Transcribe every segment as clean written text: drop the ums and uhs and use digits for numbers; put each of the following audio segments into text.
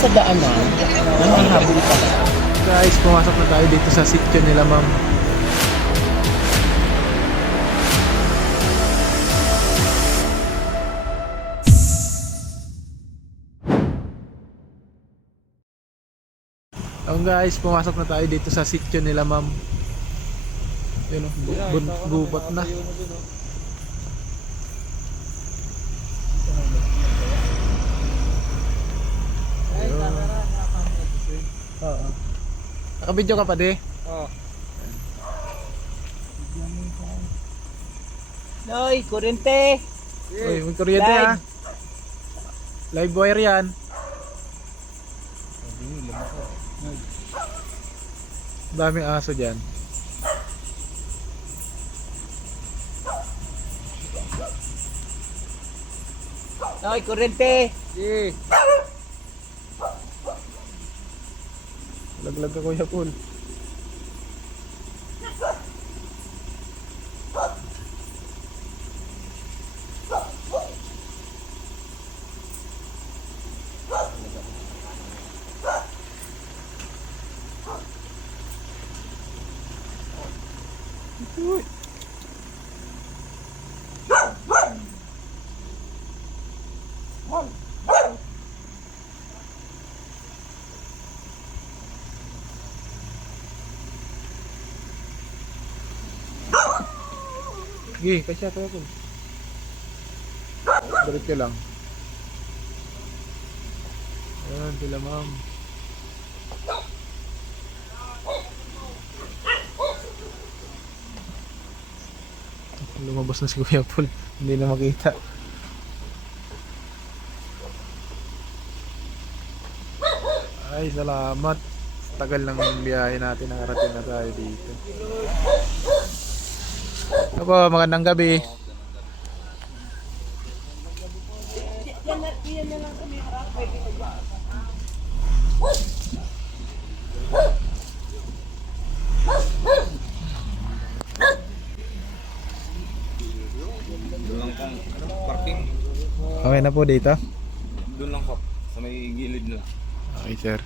sa daanan, nanghahabol ka na. Guys, pumasok na tayo dito sa sitio nila, ma'am. Guys, pumasok na tayo dito sa sitio nila, ma'am. Yun, gubat na. Oo. Nakabidyo ka pa, di? Oo. Noy, kurente! Uy, may kuryente ha. Live wire yan. Daming aso dyan. Noy, kurente! Yeah. Laglag ka, Kuya Paul. Uy. Sige, kasya tayo po. Diretso lang. Ayan, sila ma'am. Lumabas na si Kuya Paul. Hindi na makita. Ay, salamat. Tagal ng biyahe natin. Nakarating na tayo dito. Ako, magandang gabi. Doon lang kang parking. Okay na po dito? Doon lang kap sa may gilid nila. Okay, sir.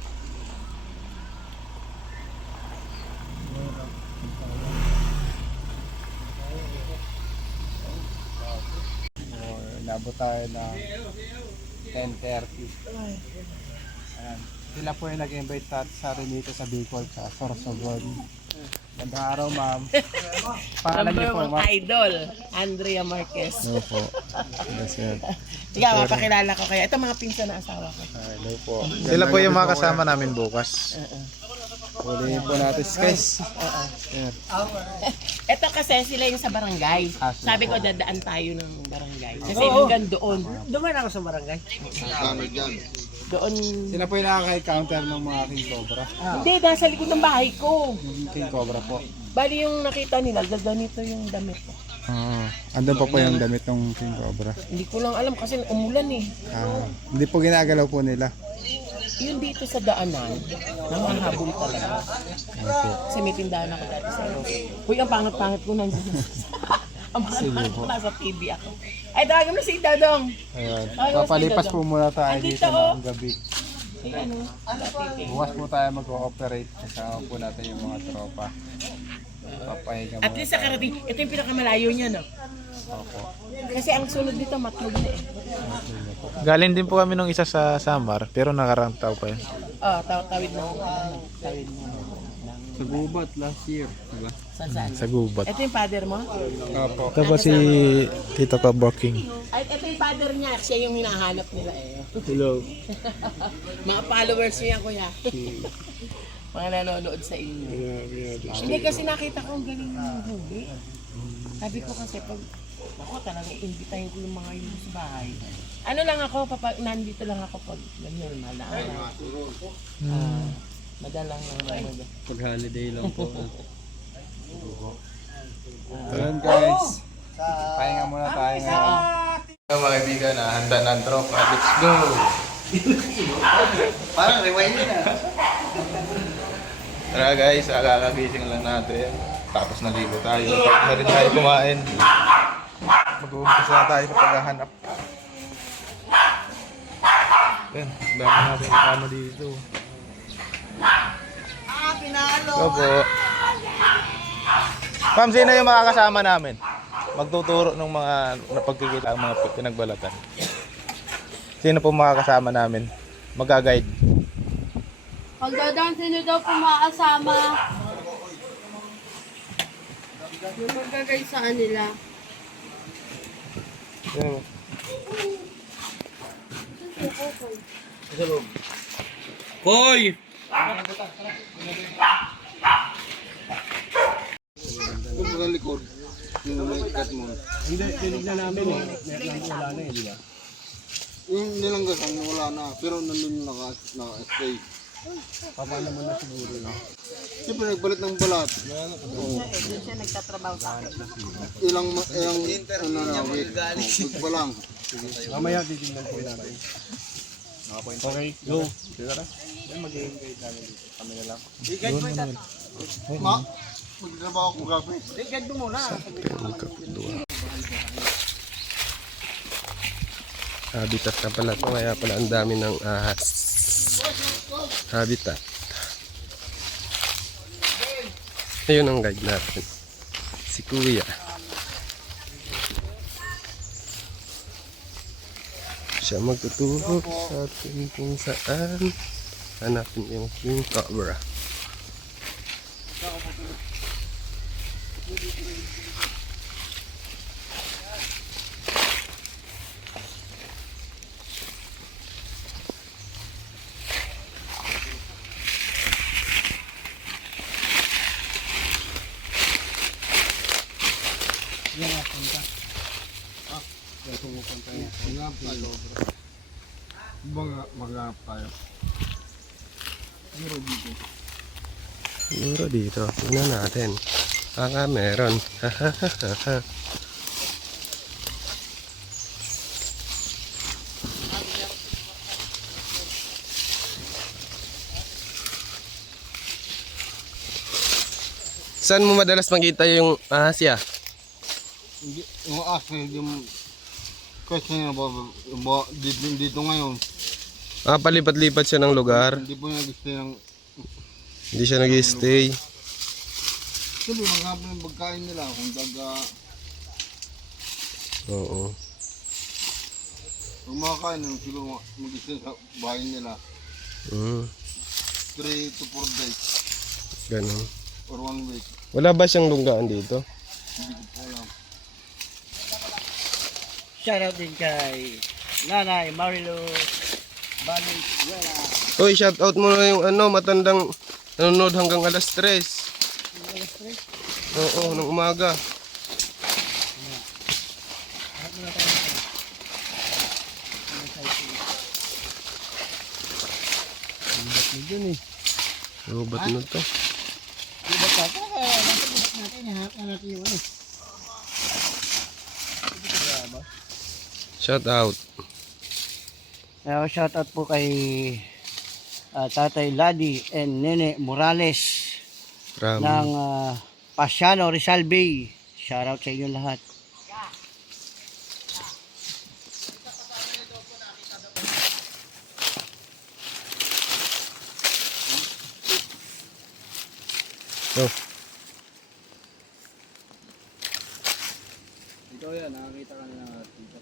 Inabot tayo na 10:30. Ayan. Sila po yung nag-invite sa rin dito sa Bicol sa Sorsogon. Magandang araw, ma'am. Pangalan niyo po, ma'am? Idol, Andrea Marquez. Hello po. Yes, sir. Sige, mapakilala ko kaya. Ito mga pinsan na asawa ko. Hello po. Sila po yung mga kasama namin bukas. Huliin po natin, guys. Ito kasi sila yung sa barangay. Sabi ko dadaan tayo ng barangay. Kasi hanggang doon. Dumaan ako sa barangay. Doon. Sila po yung nakaka-counter ng mga King Cobra. Hindi, nasa likod ng bahay ko. Yung King Cobra po. Bali yung nakita nila, ganito yung damit ko. Andun pa po yung damit ng King Cobra. Hindi ko lang alam kasi umulan eh. Hindi po ginagalaw po nila. Yun dito sa daanan, nanghahabol talaga. Kasi may tindahan ako dati sa Rose. Uy, ang pangat-pangat ko nandiyan. Ang pangat ko nasa TV ako. Ay, tawagin mo si Dadong. Ayan. Papalipas po muna tayo dito ng gabi. Ay, ano? Bukas po tayo mag-ooperate. Kasama po natin yung mga tropa. Papahinga At muna least sa tayo. karating, ito yung pinakamalayo niya, no? Opo. Kasi ang sunod dito, matlog na eh. Galing din po kami nung isa sa Samar, pero nakarantaw pa yun. Tawid ng, tawid ng, Sa Gubat last year, diba? saan? Sa gubat. Ito yung father mo? Opo. Ito po si Tito Kaboking. Ay, ito yung father niya, siya yung hinahanap nila eh. Hello. Mga followers niya, kuya. Mga nanonood sa inyo. Hindi kasi nakita ko ang galing ng huli. Sabi ko kasi pag ako talagang imbitahin ko yung mga yun sa bahay. Ano lang ako, nandito lang ako pag ganyan, malaan. Madalang lang. Pag holiday lang po. Ayan, guys. Pahinga muna tayo ngayon. Mga kaibigan, handa na ang tropa. Let's go! Parang rewind na. Tara guys, kakagising lang natin. Tapos naligo tayo. Tapos na rin tayo kumain. Mag-uumpisa na tayo sa paghahanap. Yan, dami natin kasama dito. Hello po. Ma'am, sino yung makakasama namin? Magtuturo ng mga napagkikita ang mga pinagbalatan. Sino po makakasama namin? Mag-guide. Pagdadaan sino daw po makasama. Yung magagay sa kanila. Hoy! Kung sa likod, yung may cut mo. Hindi, tinignan namin eh. Wala na eh, di ba? Yung nilanggasan, wala na. Pero nandun yung naka-stay. Paano mo na siguro no? Siyempre, nagbalit ng balat. Oo. Siya nagtatrabaho sa akin. Ilang ano na, week. Week pa lang. Mamaya titignan po natin. Okay, go. Tara. Yan mag-i-invade namin dito. Kami na lang. Ma, magtrabaho ko gabi. Habitat na pala ito, kaya pala ang dami ng ahas. Habitat. Ayun ang guide natin, si Kuya. Siya magtuturo sa atin kung saan hanapin yung king cobra. Mga tayo. Siguro dito, tingnan natin. Baka meron. Saan mo madalas makita yung ahas ya? Yung asin, yung question na dito ngayon. Palipat-lipat siya ng lugar. Hindi po nag-stay ng... Hindi siya nag-stay. Siyempre, magkakaroon ng pagkain nila. Kung taga... Oo. Kung makakain nila, siguro mag-stay sa bahay nila. 3 to 4 days. Ganun. Or 1 week. Wala ba siyang lunggaan dito? Hindi ko po alam. Shoutout din kay Nanay Marilu Valenzuela. Hoy, shout out mo na yung matandang nanonood hanggang alas 3. Oo, ng umaga. Lobat na to. Diba ka? Kaya nasa buhat natin, hanap na natin yung ano. Shout out. Shoutout po kay Tatay Ladi and Nene Morales From ng Pasiano, Rizal Bay. Shoutout sa inyo lahat. Oh. Ikaw yan, nakakita ka na lang dito.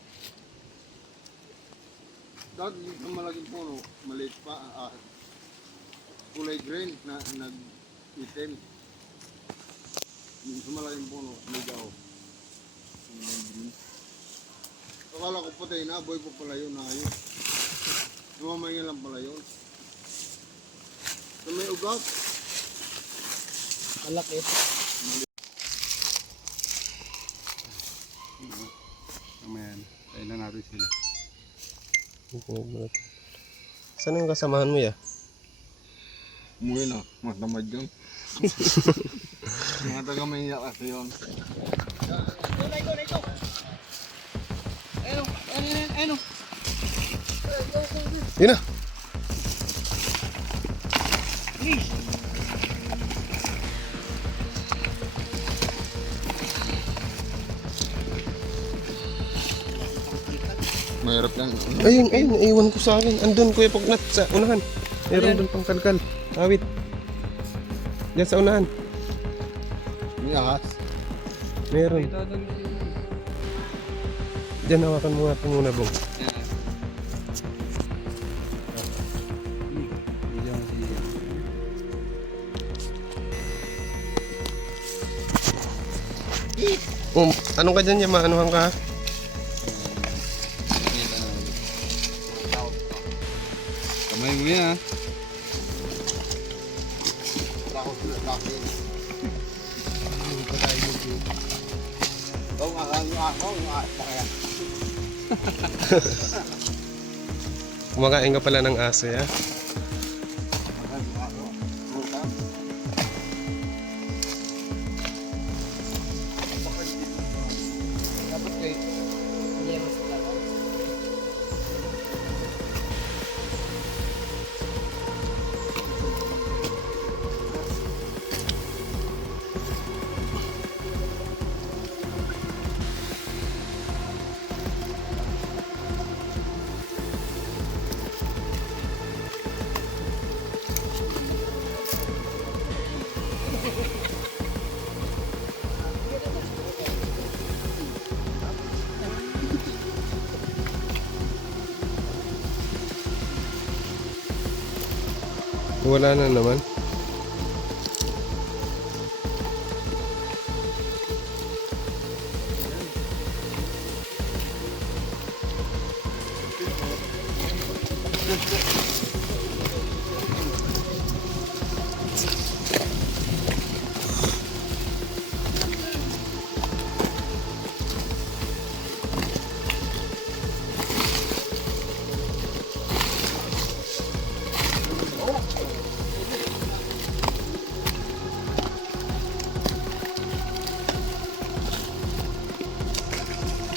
Dati sa malaking puno, maliit pa, kulay green na nag-itim. Yung sa malaking puno, may daw. Akala ko patay na, boy pa pala yun, ayos. Sumamay nga lang pala yun. Sa may ugat, Malaki. Ayan, tayo na natin sila. Saan yung kasamahan mo ya? umuwi na, matamad yun. Mga taga Maynila kasi yun. Yun na. Mahirap yan. Ayun, iwan ko sa akin. Andun Kuya Pugnat sa unahan. Meron doon pang kalkal. Awit. Diyan sa unahan. May ahas. Meron. Diyan, hawakan mo nga ito muna, Bong. Anong ka dyan, Yama? Anuhan ka? Kamay mo yan. Kumakain ka pala ng aso, ya? Wala na naman.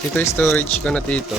Ito yung storage ko na dito.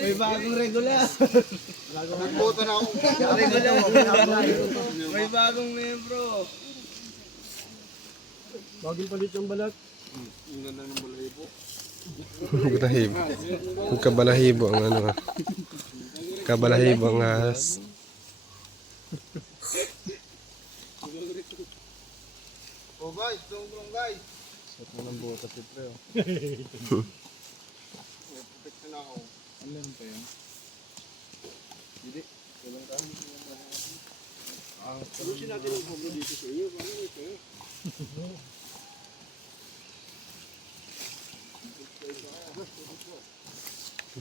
May bagong regular. Nagboto na ako. May bagong membro. Bagong palit yung balat. Ang ganda ng balahibo. Balahibo. Yung kabalahibo ang ano ah. Kabalahibo ang ahas. Oh guys, tulong guys. Set mo ng butas si Pre. Protection ako. Ano lang pa yan? Hindi. Tulong ka. Solution natin ang problem dito sa iyo. Ano ito?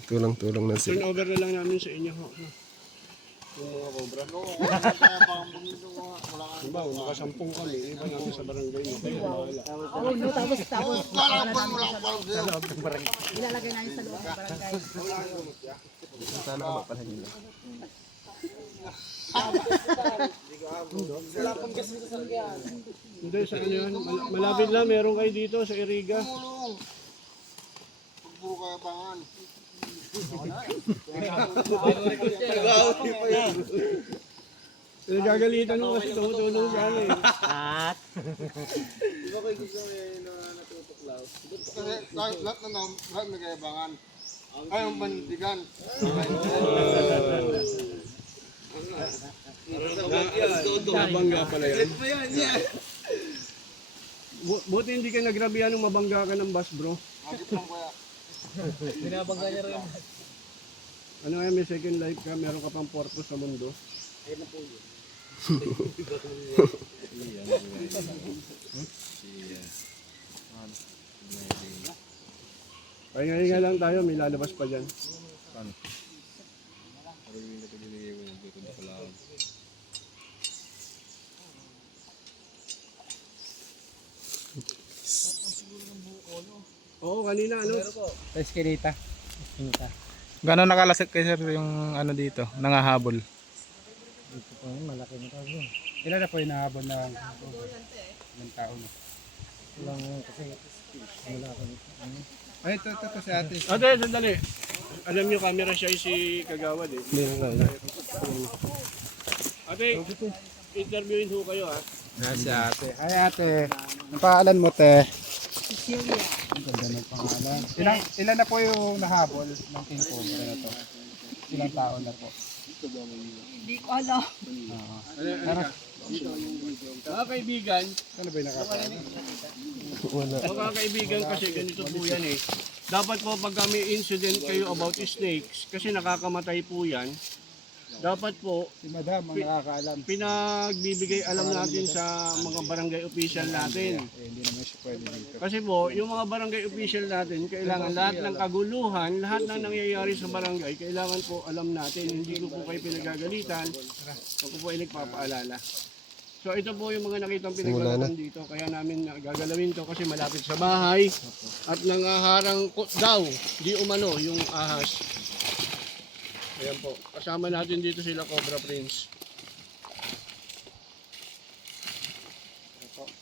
Tulang-tulang na sila. Turnover na lang namin sa inyo. Yung mga cobra. Kaya pang bumito ko nga. Wala ka. Diba, nakasampung kami. Iba namin sa barangay nyo. Kayo bahala. Kala pa mo lang pala sa'yo. Ilalagay namin sa loob ng barangay. Hindi, sa ano yan. Malapit lang, meron kayo dito sa Iriga. Tulong. Pagpuro kaya pangan. Nagagalitan mo kasi tumutulong siya eh. Di ba kayo gusto na natutuklaw? Kasi lahat na lahat may kayabangan. Ay, ang panitigan. Mabangga pala yan. Buti hindi ka nagrabihan nung mabangga ka ng bus, bro. Agit lang kuya. Binabangga niya rin. Ano nga, may second life ka, meron ka pang purpose sa mundo. Ayun na po yun. Pahinga-hinga lang tayo, may lalabas pa dyan. Oo, kanina ano? Eskinita. Gano'n nakalasik kayo sir yung ano dito, nangahabol? Malaki na to. Ilan na po yung nahabol ng tao na? Ay, ito si ate. Ate, sandali. Alam nyo, camera siya si Kagawad eh. Ate, interviewin ho kayo ha. Si ate. Ay ate, ang pangalan mo te? Cecilia. Ang ganda ng pangalan. Ilan na po yung nahabol ng King Cobra na to? Ilang tao na po? Hindi ko alam. Mga kaibigan, Ano ba yung nakakaano? mga kaibigan kasi ganito po yan eh. Dapat po pag may incident kayo about snakes, kasi nakakamatay po yan, dapat po Si madam ang nakakaalam. pinagbibigay alam natin sa mga barangay official natin. Hindi naman siya pwede dito. Kasi po, yung mga barangay official natin, kailangan lahat ng kaguluhan, lahat na nangyayari sa barangay, kailangan po alam natin. Hindi ko po kayo pinagagalitan, ako po ay nagpapaalala. So ito po yung mga nakitang pinagbalatan dito, kaya namin gagalawin to kasi malapit sa bahay at nangaharang daw, di umano, yung ahas. Ayan po, kasama natin dito sila Cobra Prince.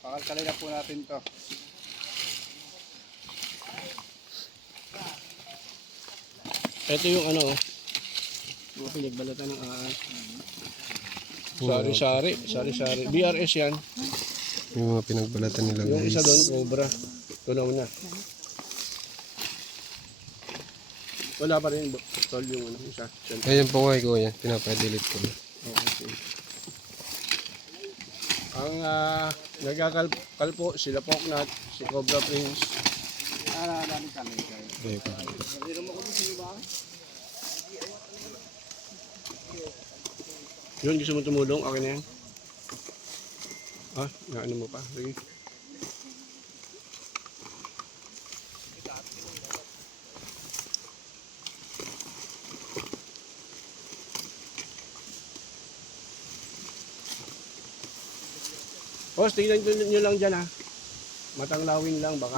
Pakalkalay na po natin to. Ito yung ano, mga pinagbalatan ng ahas. Sari-sari. BRS yan. Yung mga pinagbalatan nila Yung guys. isa doon, Cobra. Tunaw na. Wala pa rin tol yung ano, isa. Ayun po nga kuya, pinapadelete ko. Okay. Ang nagkakalpo, sila Poknat, si Cobra Prince. Yun, gusto mo tumulong? Okay na yan. Ah, naano mo pa? Sige. Boss, tingnan nyo lang dyan ha. Matanglawin lang, baka...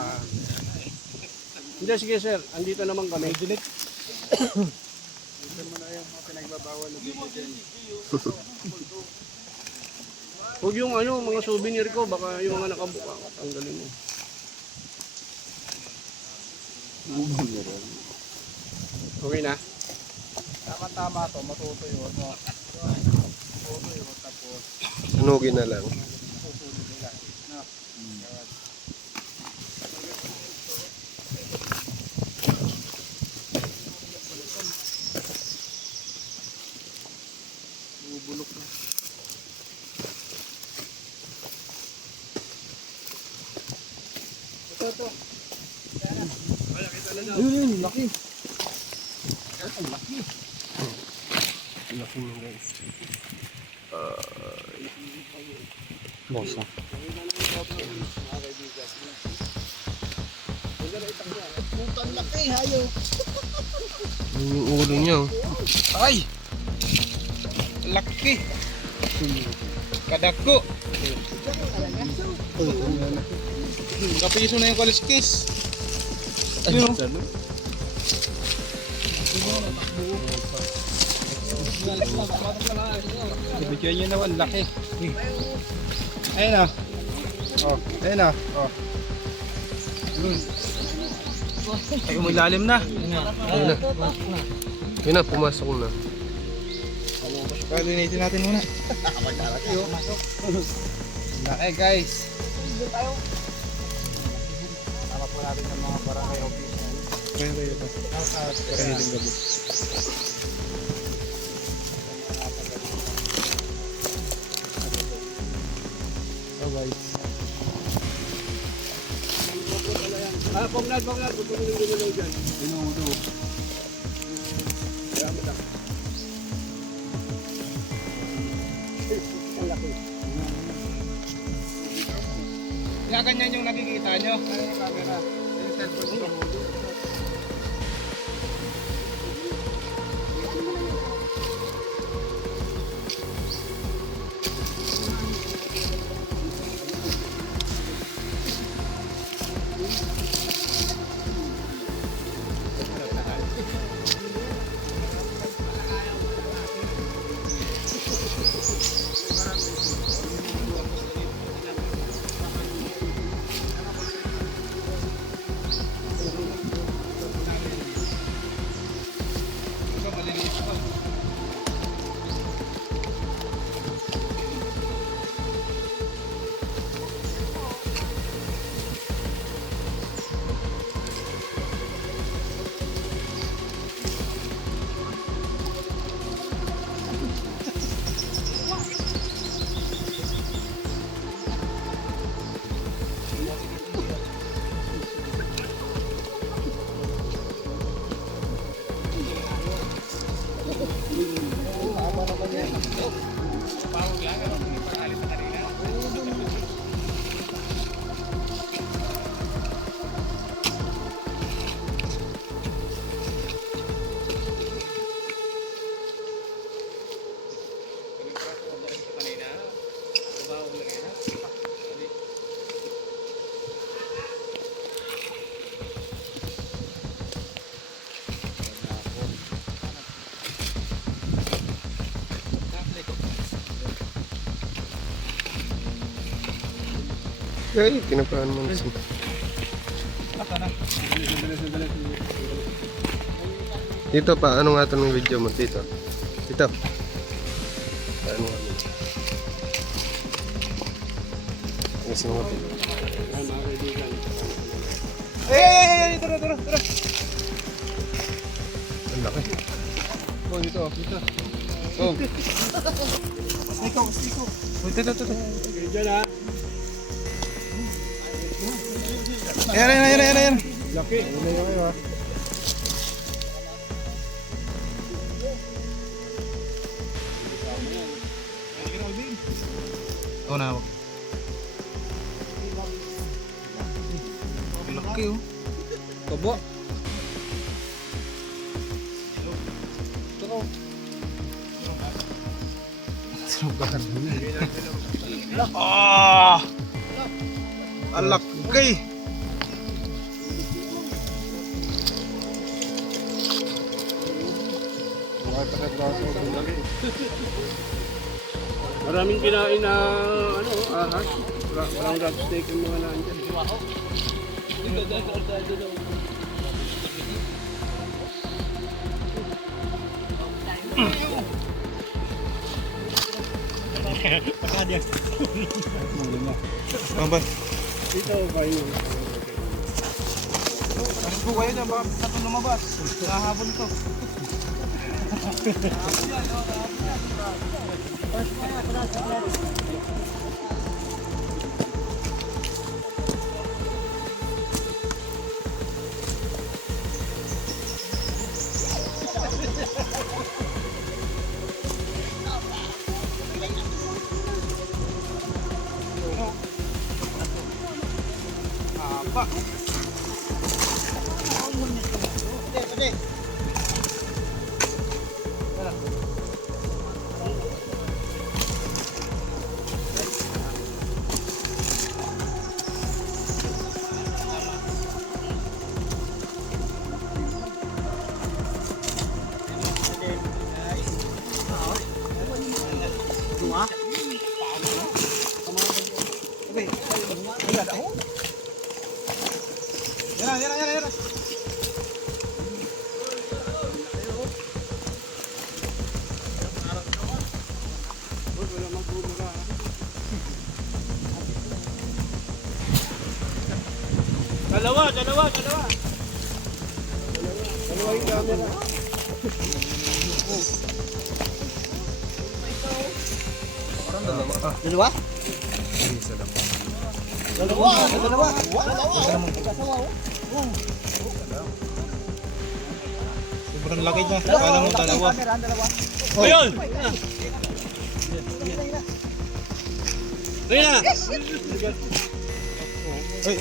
Hindi, sige sir. Andito naman kami. Delete. Huwag yung ano, mga souvenir ko, baka yung mga nakabuka. Tanggalin mo. Okay na? Tama-tama to, matutuyo. Tapos Sunugin na lang. Yung ulo niya oh. Ay! Laki! Kadako! Kapiso na yung kaliskis. Ayun o. ibigyan nyo naman, laki. Ayun na. Oh, ayun na. Oh. Ay, umilalim na. Ayun na. Ayun na, pumasok na. Kalinitin natin muna. Laki guys. po natin sa mga barangay official. Kaya kayo ba? Kaya din gabi. Bye-bye. Pognad, butulong dyan. Dinudo. Kaya ganyan yung nakikita nyo. Kaya yung camera. Yung cellphone ko. Ay, pinapahan mo nasin. Dito pa, ano nga ito ng video mo? Dito. Dito. Paano nga ito? Kasi mga ito. Ay! Tara! Ang laki. Oh, dito. Oh. Stiko. Ito. Okay, dyan ha. Ayan. Laki. Ito na ako. Laki oh. Tobo. Ah! Alaki! Maraming kinain na ahas. Parang rat steak yung mga nandyan. Baba. Dito kayo. Ano kayo dyan? Baka ito lumabas. Nahabol to. Apa? Yan. Dalawa. Dalawa yung camera. Dalawa? Sobrang laki niya. Kala mo dalawa. Ayun! Ayun na! Ay.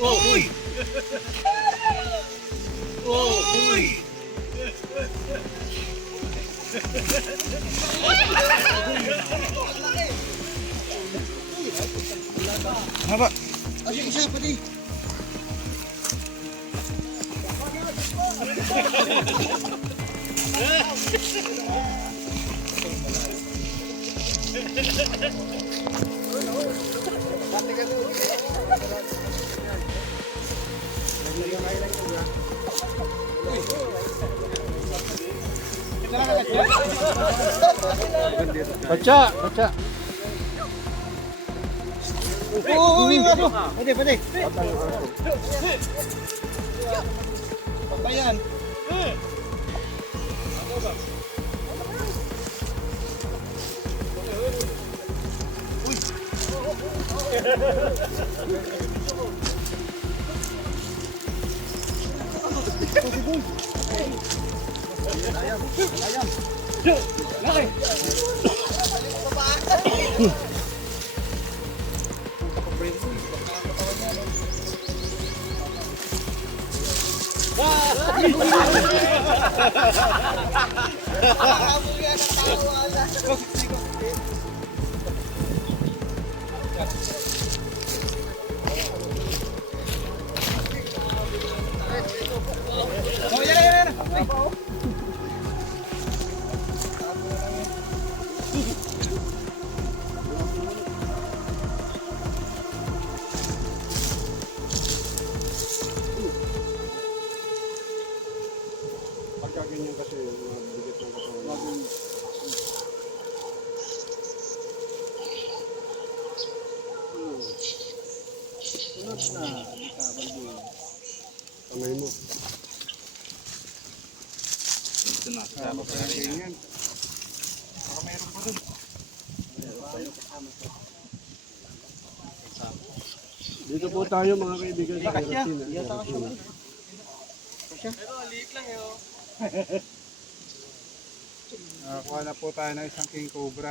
Uy! Uy! Haba. Baca! Pwede. Papayan. Pagkaganyan kasi yung mga bigat ng katawan. Kamay mo. Tama pa yan ganyan. Dito po tayo mga kaibigan sa Karatina. Nakakuha na po tayo ng isang king cobra.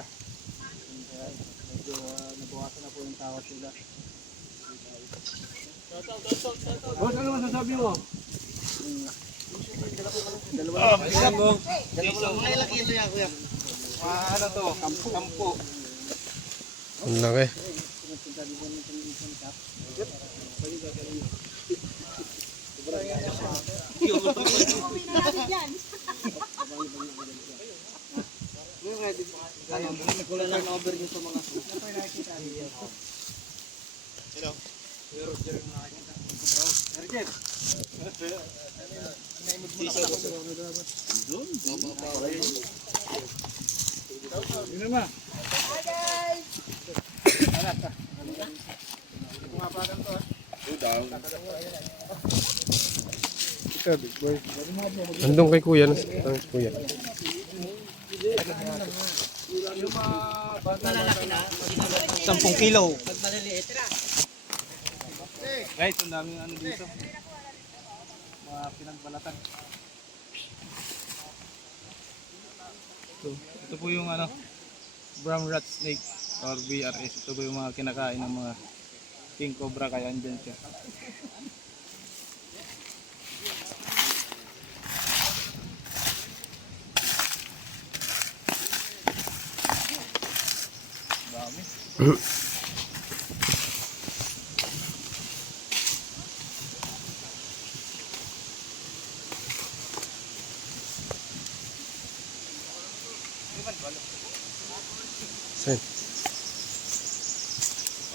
Medyo nabawasan na po yung tawag sila. Boss, ano masasabi mo? Ano to? Kampo. Ang laki. Ika, big boy. Andun kay kuya. Nasaan si kuya? Sampung kilo. Guys, ang daming ano dito. Mga pinagbalatan. Ito po yung ano, brown rat snake or BRS. Ito po yung mga kinakain ng mga king cobra, kaya andyan siya.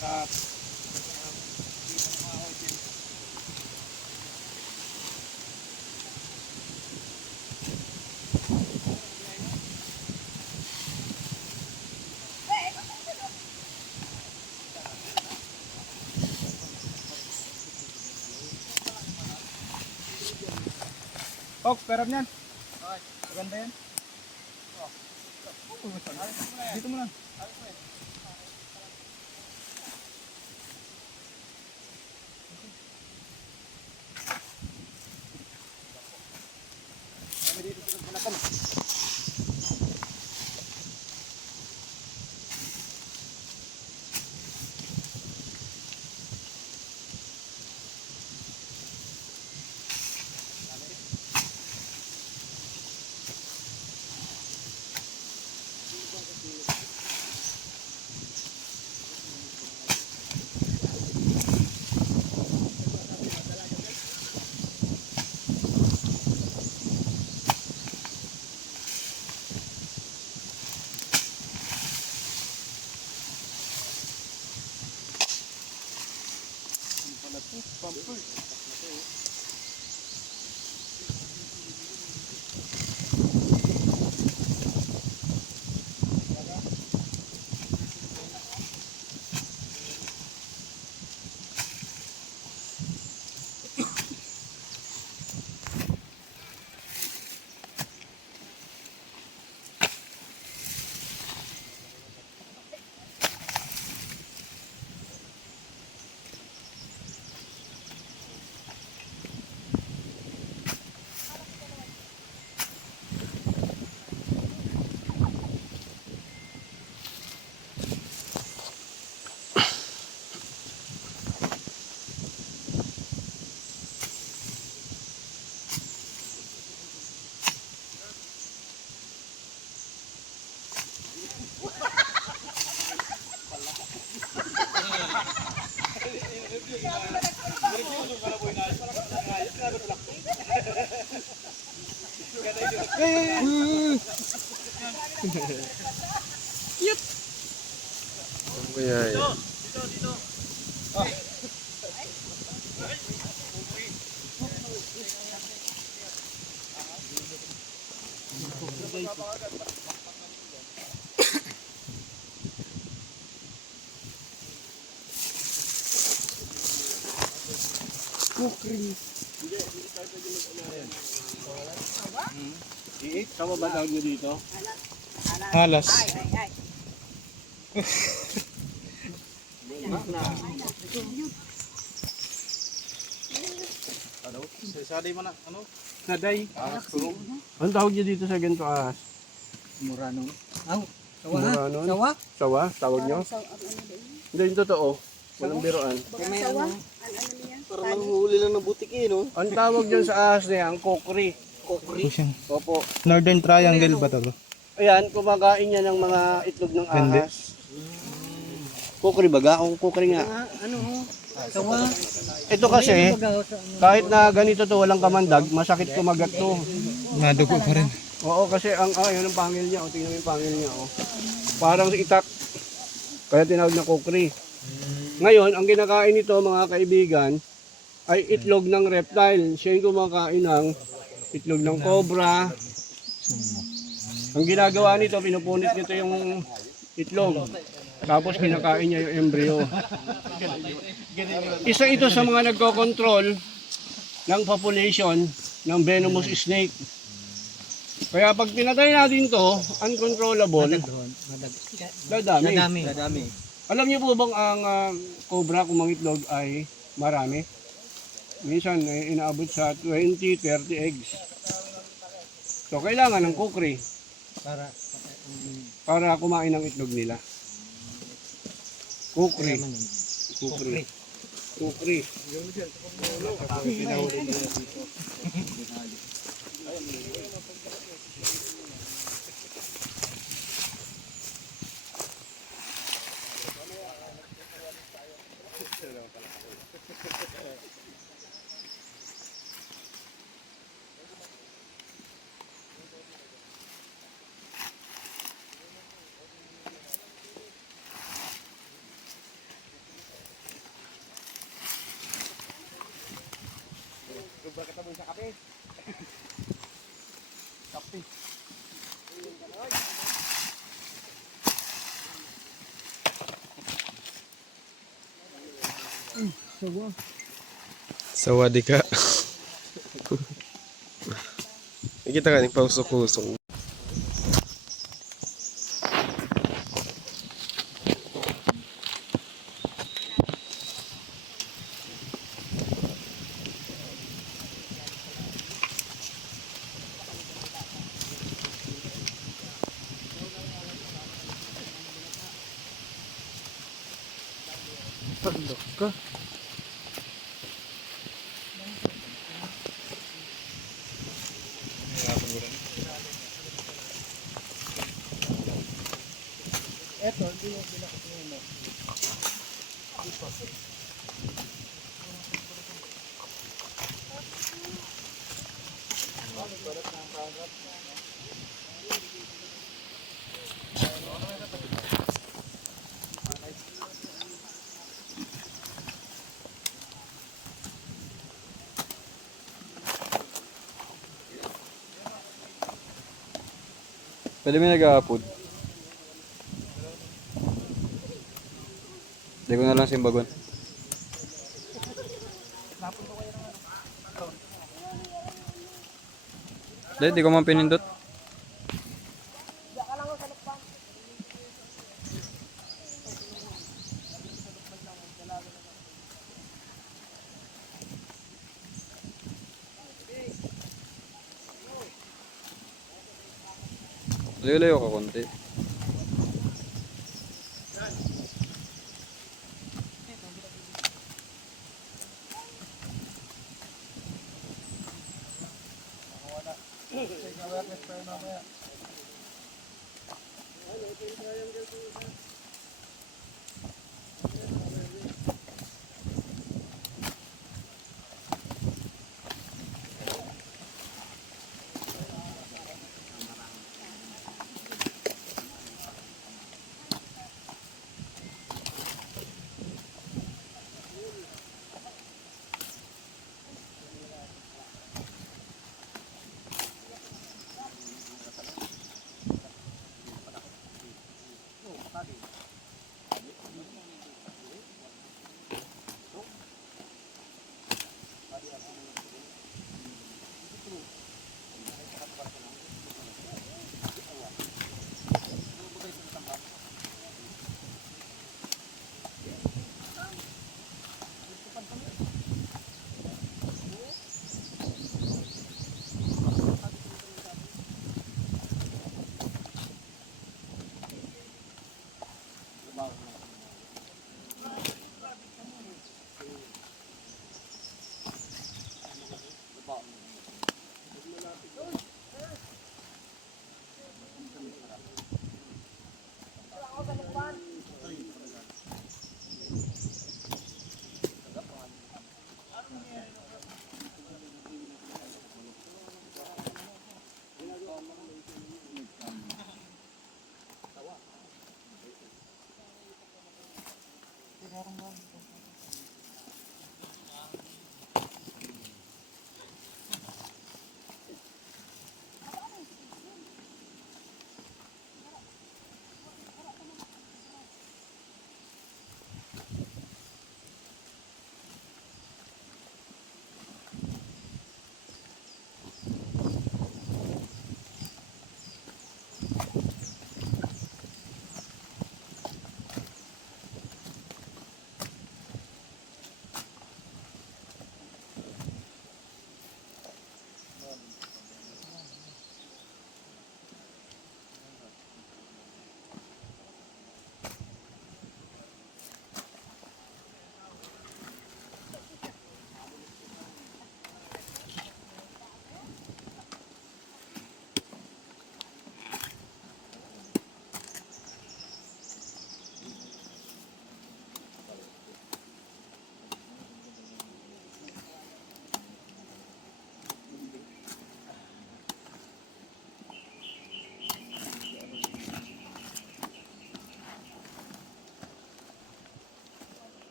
Saan? Tok, perap niyan. Maganda yan. Dito mo lang. Kaya Sama ba tawag nyo dito? Halas. Sali mo na, ano? Naday. Ang tawag nyo dito sa ganito ahas? Murano. Muranon? Sawa? Sawa? Tawag nyo? Hindi, yung totoo. Walang biroan. Sawa? Parang nanghuli lang ng butiki, no? Ang tawag dyan sa ahas na yan, kokri. Opo. Northern Triangle ba to? Ayan, kumakain niya ng mga itlog ng Hindi. ahas. Kukri baga? Kung kukri nga. Sawa? Ito kasi, kahit na ganito to, walang kamandag, masakit kumagat to. Nadugo pa rin. Oo, kasi yun ang pangil niya. O, tingnan mo yung pangil niya. O. Parang itak. Kaya tinawag na kukri. Ngayon, ang kinakain nito mga kaibigan, ay itlog ng reptile. Siya yung kumakain ng itlog ng cobra. Ang ginagawa nito, pinupunit nito yung itlog. Tapos kinakain niya yung embryo. Isa ito sa mga nagko-control ng population ng venomous snake. Kaya pag pinatay natin to, uncontrollable, dadami. Alam niyo po bang ang cobra kung mangitlog ay marami? Minsan inaabot sa 20, 30 eggs. So kailangan ng kukri para kumain ng itlog nila. Kukri. sawadika. Nakikita ka ni pausok-usok. Tandok ka. Pwede may nag-a-upload. Hindi ko na lang simbagon. Di ko man pinindot. Layo-layo ka konti.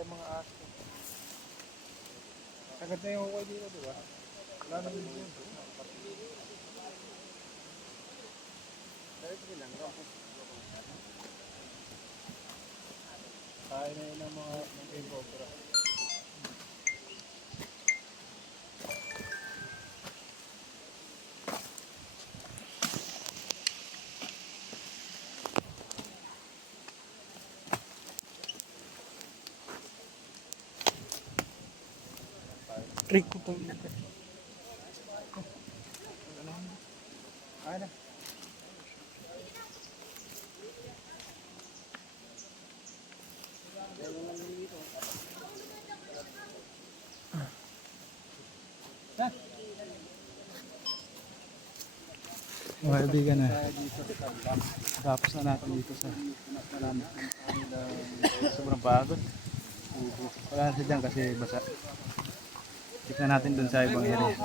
yung mga aso. Agad na yung hukay dito, di ba? Wala na yung dito. Kaya na yun ang mga cobra. Rico po yun. Kaya na. Mga kaibigan na. Tapos na natin dito sa sobrang pagod. Wala na siya dyan kasi basa. Tignan natin dun sa ibang area.